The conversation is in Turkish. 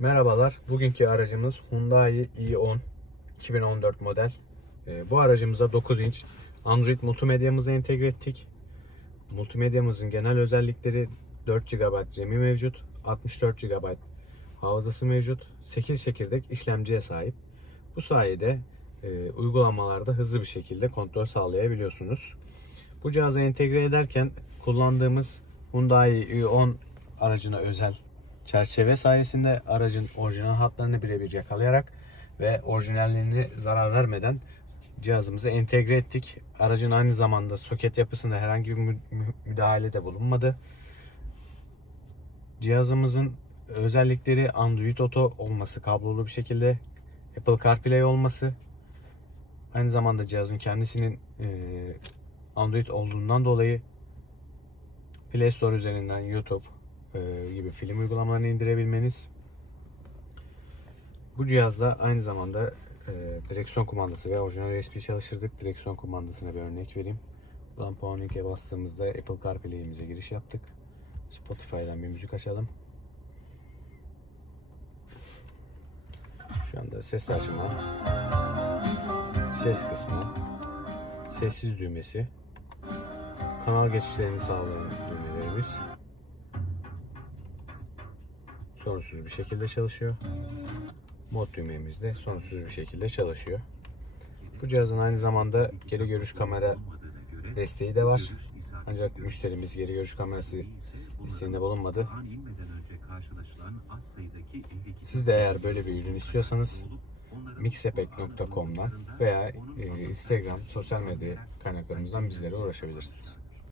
Merhabalar. Bugünkü aracımız Hyundai i10 2014 model. Ee, bu aracımıza 9 inç Android multimedyamızı entegre ettik. Multimedyamızın genel özellikleri 4 GB RAM'i mevcut, 64 GB hafızası mevcut, 8 çekirdek işlemciye sahip. Bu sayede e, uygulamalarda hızlı bir şekilde kontrol sağlayabiliyorsunuz. Bu cihazı entegre ederken kullandığımız Hyundai i10 aracına özel çerçeve sayesinde aracın orijinal hatlarını birebir yakalayarak ve orijinalliğine zarar vermeden cihazımızı entegre ettik. Aracın aynı zamanda soket yapısında herhangi bir mü- mü- müdahalede bulunmadı. Cihazımızın özellikleri Android Auto olması, kablolu bir şekilde Apple CarPlay olması, aynı zamanda cihazın kendisinin eee, Android olduğundan dolayı Play Store üzerinden YouTube e, gibi film uygulamalarını indirebilmeniz. Bu cihazda aynı zamanda e, direksiyon kumandası ve orijinal USB çalıştırdık. Direksiyon kumandasına bir örnek vereyim. Buradan Powerlink'e bastığımızda Apple CarPlay'imize giriş yaptık. Spotify'dan bir müzik açalım. Şu anda ses açma, ses kısmı, sessiz düğmesi, kanal geçişlerini sağlayan düğmelerimiz sorunsuz bir şekilde çalışıyor. Mod düğmemiz de sorunsuz bir şekilde çalışıyor. Bu cihazın aynı zamanda geri görüş kamera desteği de var. Ancak müşterimiz geri görüş kamerası isteğinde bulunmadı. Siz de eğer böyle bir ürün istiyorsanız mixepek.com'dan veya e, Instagram sosyal medya kaynaklarımızdan bizlere ulaşabilirsiniz.